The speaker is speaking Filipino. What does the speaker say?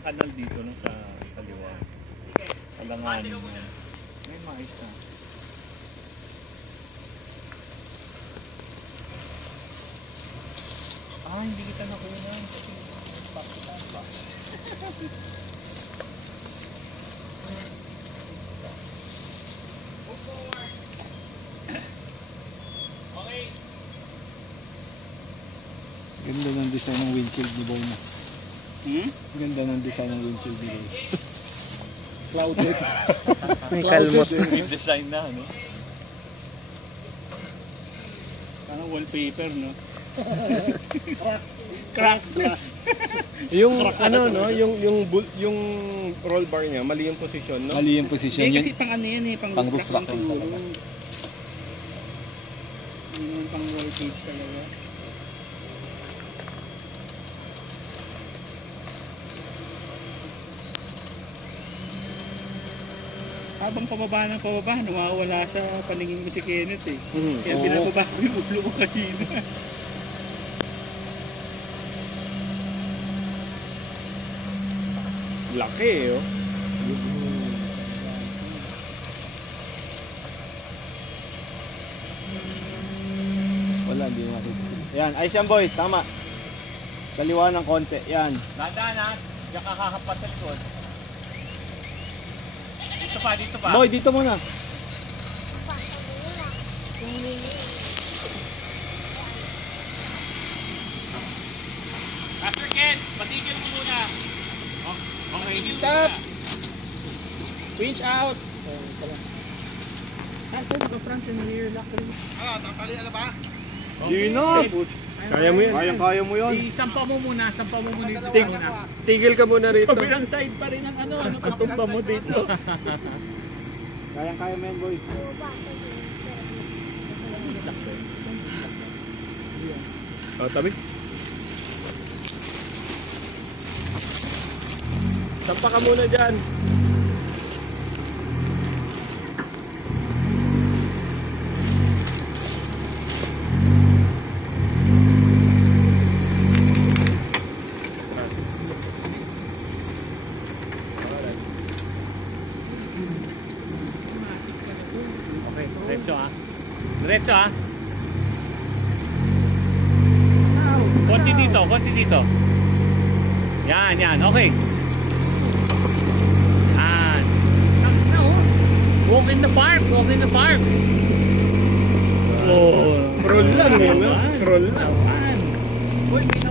Kanal dito no, sa kaliwa. Alangan. May mais na. Hindi kita nakunan kasi pakitan pa. Okay. Ganda ng design ng windshield ni Boy na. Ganda ng design ng windshield ni Boy. Clouded. May kalmot. May design na, no? Parang wallpaper, no? Crack glass. Yung ano no, yung roll bar niya, mali yung posisyon, no? Mali yung posisyon Eh yun. kasi pang ano yan eh, pang Roof rack siguro. talaga. Yung pang roll cage talaga. Habang pababa ng pababa, nawawala sa paningin mo si Kenneth eh. Kaya pinababa ko yung ulo ko kanina. Laki oh. Wala, hindi mo matutulog. Yan, ayos yan boy, tama. Kaliwa ng konti, yan. Dahan ha, diyan ka kahapas sa likod. Dito pa, dito pa. Boy, dito muna. Master Ken, patigil mo muna. Okay, Stop! Winch out! The front and rear lock rin. Gino! Kaya mo yan. Kaya mo yun. Sampa mo muna dito muna. Tigil ka muna rito. Kabilang side pa rin ang ano katumba mo dito. Kaya mo yan boy. Oh, tabi. Sampa ka muna dyan. Okay, diretso ha. Diretso ha. Konti dito. Yan, okay. Yan. Walk in the park. Oh, roll lang eh, no? Roll lang. Uy, may